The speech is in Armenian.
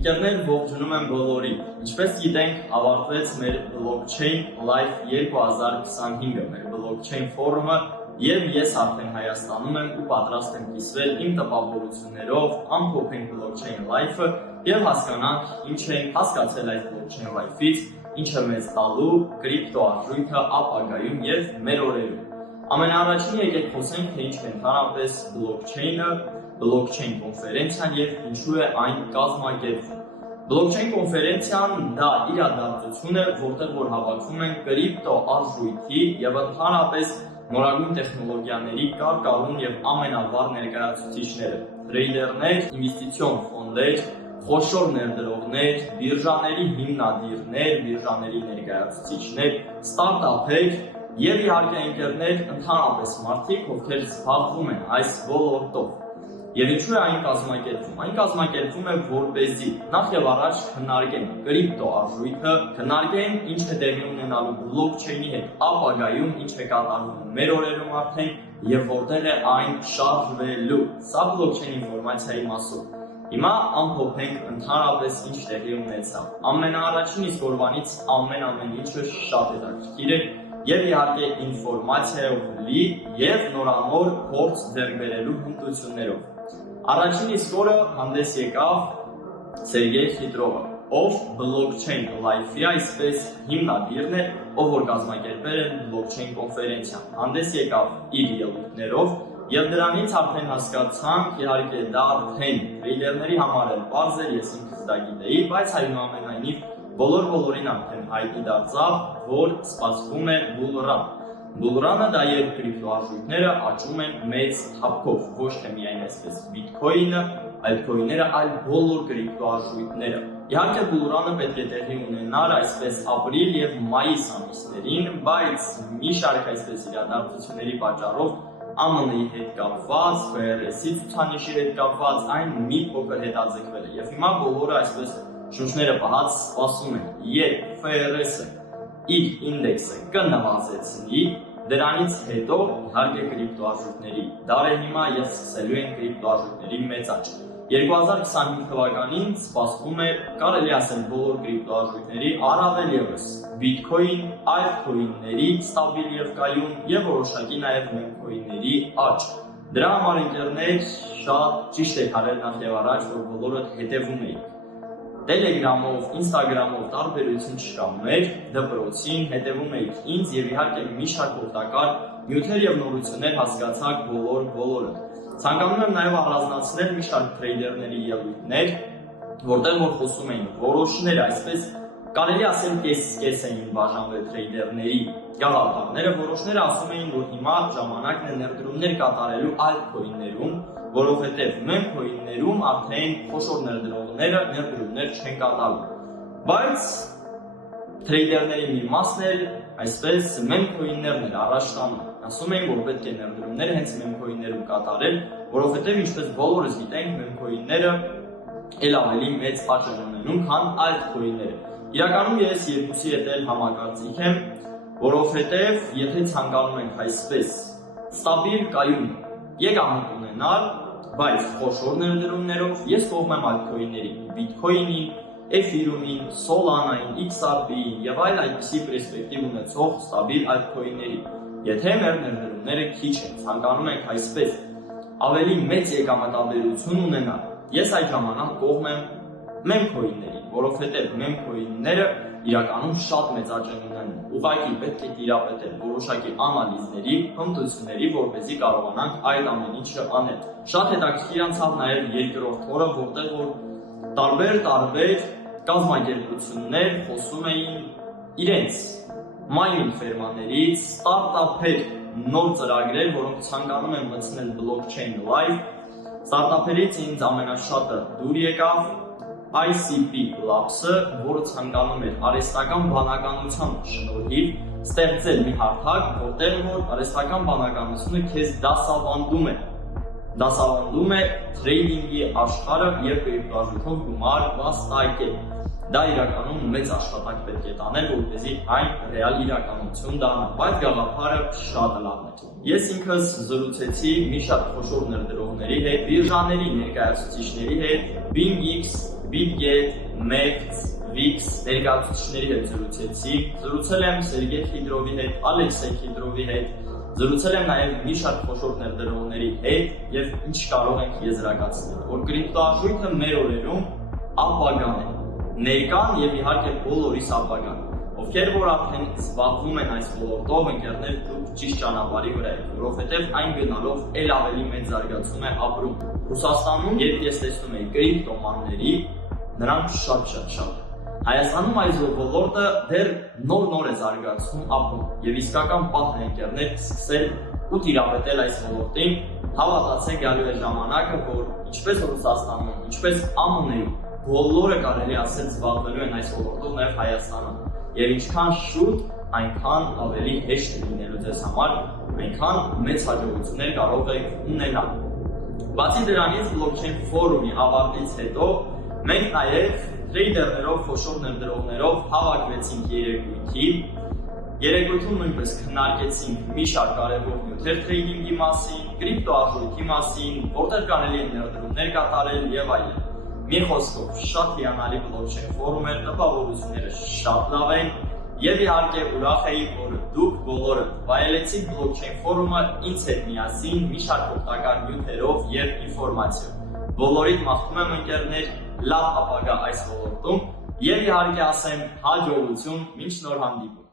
Ընկերներ ողջունում եմ բոլորին։ Ինչպես գիտենք, ավարտվեց մեր Blockchain Live 2025-ը, մեր Blockchain ֆորումը, եւ ես արդեն Հայաստանում եմ ու պատրաստ եմ կիսվել իմ տպավորություններով, ամփոփենք Blockchain Live-ը եւ հասկանանք ինչ ենք հասկացել այս Blockchain Live-ից, ինչ է մեզ տալու կրիպտո արժույթը ապագայում եւ մեր օրերում։ Ամենաառաջին եկեք խոսենք, թե ինչ է ընդհանրապես Blockchain-ը, Blockchain կոնֆերենցիան եւ ինչու է այն կազմակերպվում։ Blockchain կոնֆերենցիան դա իրադարձություն է, որտեղ որ հավաքվում են կրիպտո արժույթի եւ ընդհանրապես նորագույն տեխնոլոգիաների կարկառուն եւ ամենավառ ներկայացուցիչները, տրեյդերներ, ինվեստիցիոն ֆոնդեր, խոշոր ներդրողներ, բիրժաների հիմնադիրներ, բիրժաների ներկայացուցիչներ, ստարտափեր եւ իհարկե ընկերներ, ընդհանրապես մարդիկ, ովքեր զբաղվում են այս ոլորտով։ Եվ ինչու է այն կազմակերպվում։ Այն կազմակերպվում է որպեսզի նախ եւ առաջ քննարկեն կրիպտո արժույթը, քննարկեն ինչ է տեղի ունենալու բլոկչեյնի հետ ապագայում, ինչ է կատարվում մեր օրերում արդեն եւ որտեղ է այն շարժվելու։ Սա բլոկչեյն ինֆորմացիայի մասով։ Հիմա ամփոփենք ընդհանրապես ինչ տեղի ունեցավ։ Ամենաառաջին իսկ օրվանից ամեն ինչը շատ հետաքրքիր է եւ իհարկե ինֆորմացիայով լի եւ նորանոր փորձ ձեռք բերելու հմտություններով։ Առաջին իսկ օրը հանդես եկավ Սերգեյ Խիտրովը, ով Blockchain Live-ի այսպես հիմնադիրն է, ով որ կազմակերպել է Blockchain կոնֆերենցիան։ Հանդես եկավ իր ելույթներով եւ դրանից արդեն հասկացանք, իհարկե դա արդեն տրեյդերների համար էլ բարձր էր, ես ինքս դա գիտեի, բայց այնուամենայնիվ բոլորին արդեն հայտնի դարձավ, որ սպասվում է բուլրան։ Բուլրանը դա երբ կրիպտո արժույթները աճում են մեծ թափքով, ոչ թե միայն այսպես բիտքոինը, այլքոինները, այլ բոլոր կրիպտո արժույթները։ Իհարկե բուլրանը պետք է տեղի ունենար այսպես ապրիլ եւ մայիս ամիսներին, բայց մի շարք այսպես իրադարձությունների պատճառով ԱՄՆ-ի հետ կապված, FRS-ի ցուցանիշի հետ կապված այն մի փոքր հետաձգվել է։ Եվ հիմա բոլորը այսպես շունչները պահած սպասում են, երբ FRS-ը իր ինդեքսը կնվազեցնի, դրանից հետո իհարկե կրիպտո արժույթների դարը հիմա եւ սկսելու են կրիպտո արժույթների մեծ աճ։ 2025 թվականին սպասվում է, կարելի ասել բոլոր կրիպտո արժույթների, առավել ևս բիտքոին, այլքոինների ստաբիլ եւ կայուն եւ որոշակի նաեւ մեմքոինների աճ։ Դրա համար ընկերներ շատ ճիշտ եք արել նախ եւ առաջ, որ բոլորը հետևում էին։ Տելեգրամով, ինստագրամով տարբերություն չկա մեր դպրոցին, հետևում եք ինձ եւ իհարկե մի շարք օգտակար նյութեր եւ նորություններ հասկացաք բոլորը։ Ցանկանում եմ նաեւ առանձնացնել մի շարք տրեյդերների ելույթներ, որտեղ որ խոսում էին որոշներ, այսպես կարելի ասել կես էին բաժանվել տրեյդերների գաղափարները, որոշները ասում էին, որ հիմա ժամանակն է ներդրումներ կատարելու altcoin-ներում, որովհետև մեմքոիններում արդեն խոշոր ներդրողները ներդրումներ չեն կատարում։ Բայց տրեյդերների մի մասն էլ այսպես մեմքոիններն էլ առաջ տանում։ Ասում էին, որ պետք է ներդրումներ հենց մեմքոիններում կատարել, որովհետև ինչպես բոլորս գիտենք, մեմքոինները էլ ավելի մեծ աճ են ունենում, քան altcoin-ները։ Իրականում ես երկուսի հետ էլ համակարծիք եմ, որովհետև եթե ցանկանում ենք այսպես ստաբիլ կայուն եկամուտ ունենալ, բայց խոշոր ներդրումներով, ես կողմ եմ altcoin-ների, բիտքոինին, էֆիրումին, սոլանային, XRP-ին եւ այլ այդպիսի պերսպեկտիվ ունեցող ստաբիլ altcoin-ների։ Եթե մեր ներդրումները քիչ են, ցանկանում ենք այսպես ավելի մեծ եկամտաբերություն ունենալ, ես այդ ժամանակ կողմ եմ մեմքոինների, որովհետև մեմքոինները իրականում շատ մեծ աճ են ունենում։ Ուղղակի պետք է տիրապետել որոշակի անալիզների, հմտությունների, որպեսզի կարողանանք այդ ամեն ինչը անել։ Շատ հետաքրքիր անցավ նաև երկրորդ օրը, որտեղ որ տարբեր կազմակերպություններ խոսում էին իրենց mining ֆերմաներից, ստարտափեր, նոր ծրագրեր, որոնք ցանկանում են մտցնել Blockchain Live։ Ստարտափերից ինձ ամենաշատը դուր եկավ ICP Labs-ը, որը ցանկանում էր արհեստական բանականության շնորհիվ ստեղծել մի հարթակ, որտեղ որ արհեստական բանականությունը քեզ դասավանդում է տրեյդինգի աշխարհը եւ կրիպտոարժույթով գումար վաստակել։ Դա իրականում մեծ աշխատանք պետք է տանել, որպեսզի այն ռեալ իրականություն դառնա, բայց գաղափարը շատ լավն է։ Ես ինքս զրուցեցի մի շարք խոշոր ներդրողների հետ, բիրժաների ներկայացուցիչների հետ, BingX Bitget, Mevts, Wix ներկայացուցիչների հետ զրուցել եմ Սերգեյ Խիդրովի հետ, Ալեքսեյ Խիդրովի հետ, զրուցել եմ նաև մի շարք խոշոր ներդրողների հետ եւ ինչ կարող ենք եզրակացնել, որ կրիպտոարժույթը մեր օրերում ապագան է, ներկան եւ իհարկե բոլորիս ապագան։ Ովքեր որ արդեն զբաղվում են այս ոլորտով, ընկերներ, դուք ճիշտ ճանապարհի վրա եք, որովհետև այն գնալով ել ավելի մեծ զարգացում է ապրում։ Ռուսաստանում, երբ ես տեսնում եի կրիպտոմանների, նրանք շատ։ Հայաստանում այս ոլորտը դեռ նոր է զարգացում ապրում, եւ իսկական պահն է ընկերներ սկսել ու տիրապետել այս ոլորտին, հավատացեք գալու է ժամանակը, որ ինչպես Ռուսաստանում, ինչպես ԱՄՆ-ում բոլորը կարելի ասել զբաղվելու են այս ոլորտով նաև Հայաստանում։ Եվ ինչքան շուտ, այնքան ավելի հեշտ է լինելու ձեզ համար, այնքան մեծ հաջողություններ կարող եք ունենալ։ Բացի դրանից, բլոկչեյն ֆորումի ավարտից հետո մենք նաև տրեյդերներով, խոշոր ներդրողներով հավաքվեցինք երեկույթի։ Երեկույթում նույնպես քննարկեցինք մի շարք կարևոր նյութեր տրեյդինգի մասին, կրիպտոարժույթի մասին, որտեղ կարելի է ներդրումներ կատարել եւ այլն։ Մի խոսքով, շատ հիանալի բլոկչեյն ֆորում էր, տպավորությունները շատ լավ են եւ իհարկե ուրախ էի, որ դուք բոլորը վայելեցիք բլոկչեյն ֆորումը ինձ հետ միասին մի շարք օգտակար նյութերով եւ ինֆորմացիայով։ Բոլորիդ մաղթում եմ ընկերներ, լավ ապագա այս ոլորտում եւ իհարկե ասեմ հաջողություն, մինչ նոր հանդիպում։